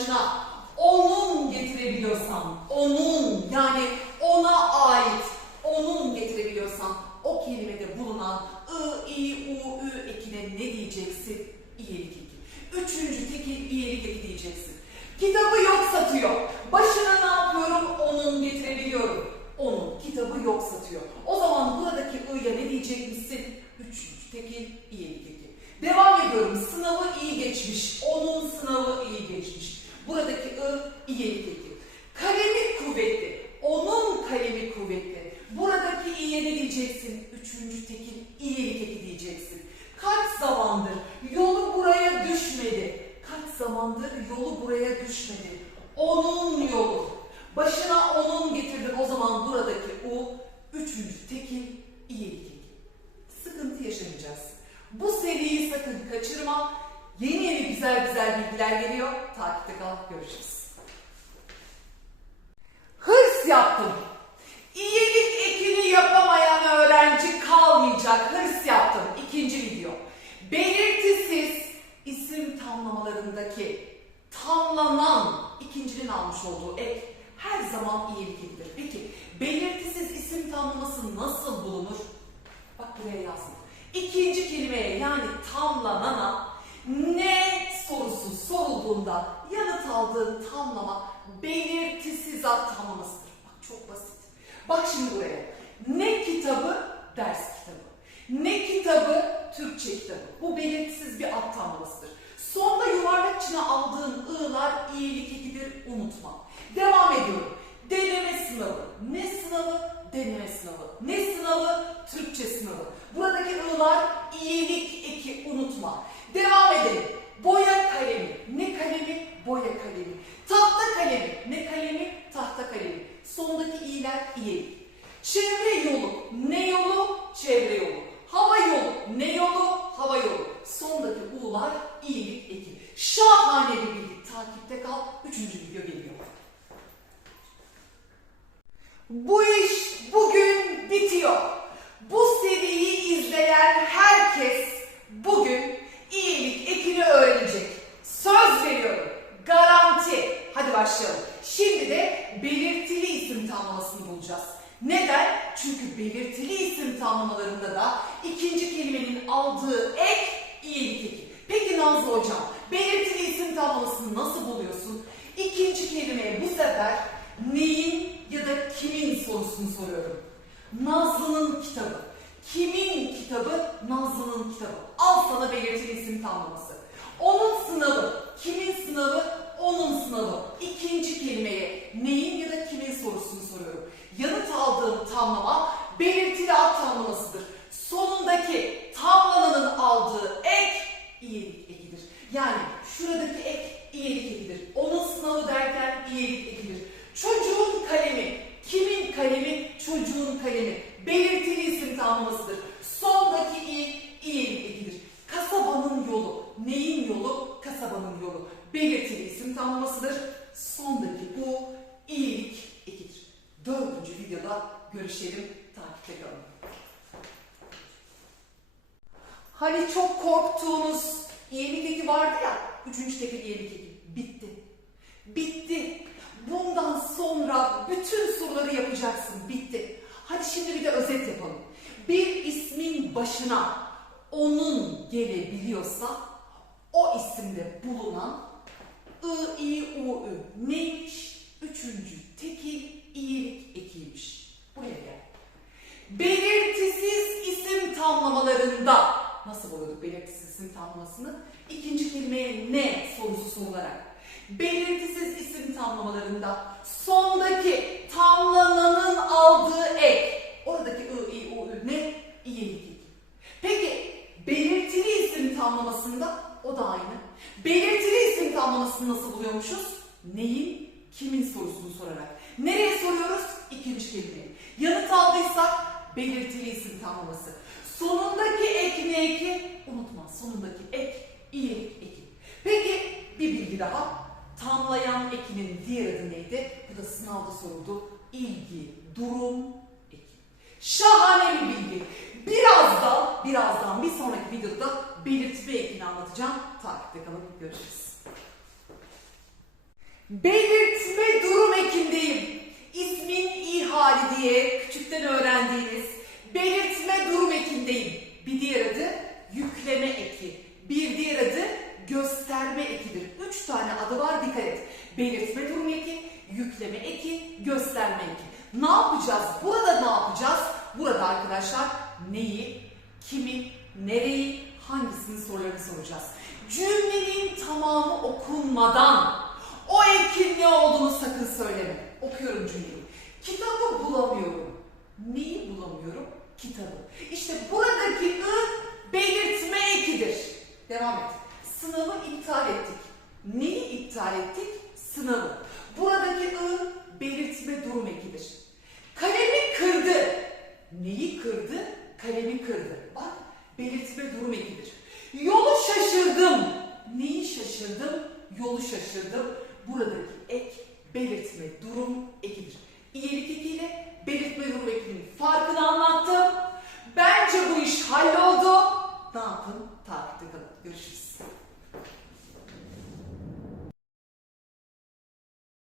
başına onun getirebiliyorsan, onun yani ona ait onun getirebiliyorsan o kelimede bulunan ı, i, u, ü ekine ne diyeceksin? İyilik eki. Üçüncü tekil iyilik eki diyeceksin. Kitabı yok satıyor. Başına ne yapıyorum? Onun getirebiliyorum. Onun kitabı yok satıyor. O zaman buradaki ı'ya ne diyecek misin? Üçüncü tekil iyilik eki. Devam ediyorum. Sınavı iyi geçmiş. Ne diyeceksin? Üçüncü tekil iyilik eki diyeceksin. Kaç zamandır yolu buraya düşmedi. Kaç zamandır yolu buraya düşmedi. Onun yolu. Başına onun getirdim. O zaman buradaki u üçüncü tekil iyilik eki. Sıkıntı yaşamayacaksın. Bu seriyi sakın kaçırma. Yeni yeni güzel güzel bilgiler geliyor. Takipte kal. Görüşürüz. Hırs yaptım. İyilik ekini yapamayan öğrenci kalmayacak. Hırs yaptım. İkinci video. Belirtisiz isim tamlamalarındaki tamlanan ikincinin almış olduğu ek her zaman iyilik. Peki belirtisiz isim tamlaması nasıl bulunur? Bak buraya yazdım. İkinci kelimeye yani tamlanana ne sorusu sorulduğunda yanıt aldığın tamlama belirtisiz ad tamlamasıdır. Bak çok basit. Bak şimdi buraya. Ne kitabı? Ders kitabı. Ne kitabı? Türkçe kitabı. Bu belirtisiz bir ad tamlamasıdır. Sonda yuvarlak içine aldığın ı'lar iyilik ekidir unutma. Devam ediyorum. Deneme sınavı. Ne sınavı? Deneme sınavı. Ne sınavı? Türkçe sınavı. Buradaki ı'lar iyilik eki unutma. Devam edelim. Boya kalemi. Ne kalemi? Boya kalemi. Tahta kalemi. Ne kalemi? Tahta kalemi. Sondaki iyiler iyilik. Çevre yolu. Ne yolu? Çevre yolu. Ne yolu? Hava yolu. Sondaki u'lar iyilik eki. Şahane bir bilgi. Takipte kal. Üçüncü video geliyor. Bu iş bugün bitiyor. Bu seriyi izleyen herkes bugün iyilik ekini öğrenecek. Söz veriyorum. Garanti. Hadi başlayalım. Şimdi de belirtili isim tamlamasını bulacağız. Neden? Çünkü belirtili isim tamlamalarında da ikinci kelimenin aldığı ek iyilik eki. Peki Nazlı Hocam, belirtili isim tamlamasını nasıl buluyorsun? İkinci kelimeye bu sefer neyin ya da kimin sorusunu soruyorum. Nazlı'nın kitabı. Kimin kitabı? Nazlı'nın kitabı. Al sana belirtili isim tamlaması. Onun sınavı. Kimin sınavı? Onun sınavı. İkinci kelimeye neyin ya da kimin sorusunu soruyorum. Yanıt aldığım tamlama belirtili ad tamlamasıdır. Sonundaki tamlamanın aldığı ek iyilik ekidir. Yani şuradaki ek iyilik ekidir. Onun sınavı derken iyilik ekidir. Çocuğun kalemi. Kimin kalemi? Çocuğun kalemi. Belirtili isim tamlamasıdır. Sondaki i iyilik ekidir. Kasabanın yolu. Neyin yolu? Kasabanın yolu. Belirtili isim tamlamasıdır. Sondaki bu iyilik ekidir. Dördüncü videoda görüşelim. Takipte kalın. Hani çok korktuğunuz iyilik eki vardı ya, üçüncü tekil iyilik eki. Bitti. Bitti. Bundan sonra bütün soruları yapacaksın. Bitti. Hadi şimdi bir de özet yapalım. Bir ismin başına onun gelebiliyorsa o isimde bulunan I, I, U, Ü neymiş? Üçüncü tekil iyilik ekiymiş. Buraya gel. Belirtisiz isim tamlamalarında nasıl buluyorduk belirtisiz isim tamlamasını? İkinci kelimeye ne sorusu sorularak. Belirtisiz isim tamlamalarında sondaki tamlananın aldığı ek. Oradaki I, I, U, Ü ne? İyilik eki. Peki belirtili isim tamlamasında o da aynı. Belirtili tamlamasını nasıl buluyormuşuz? Neyin, kimin sorusunu sorarak. Nereye soruyoruz? İkinci kelimeyi. Yanıt aldıysak belirtili isim tamlaması. Sonundaki ek ne eki? Unutma sonundaki ek iyilik eki. Peki bir bilgi daha. Tamlayan ekinin diğer adı neydi? Bu da sınavda soruldu. İlgi, durum eki. Şahane bir bilgi. Birazdan, birazdan bir sonraki videoda belirtme ekini anlatacağım. Takipte kalın. Görüşürüz. Belirtme durum ekindeyim. İsmin iyi hali diye küçükten öğrendiğiniz belirtme durum ekindeyim. Bir diğer adı yükleme eki. Bir diğer adı gösterme ekidir. Üç tane adı var dikkat et. Belirtme durum eki, yükleme eki, gösterme eki. Ne yapacağız? Burada ne yapacağız? Burada arkadaşlar neyi, kimi, nereyi, hangisinin sorularını soracağız. Cümlenin tamamı okunmadan ne olduğunu sakın söyleme. Okuyorum cümleyi. Kitabı bulamıyorum. Neyi bulamıyorum? Kitabı. İşte buradaki ı belirtme ekidir. Devam et. Sınavı iptal ettik. Neyi iptal ettik? Sınavı. Buradaki ı belirtme durum ekidir. Kalemi kırdı. Neyi kırdı? Kalemi kırdı. Bak belirtme durum ekidir. Yolu şaşırdım. Neyi şaşırdım? Yolu şaşırdım. Buradaki ek belirtme durum ekidir. İyilik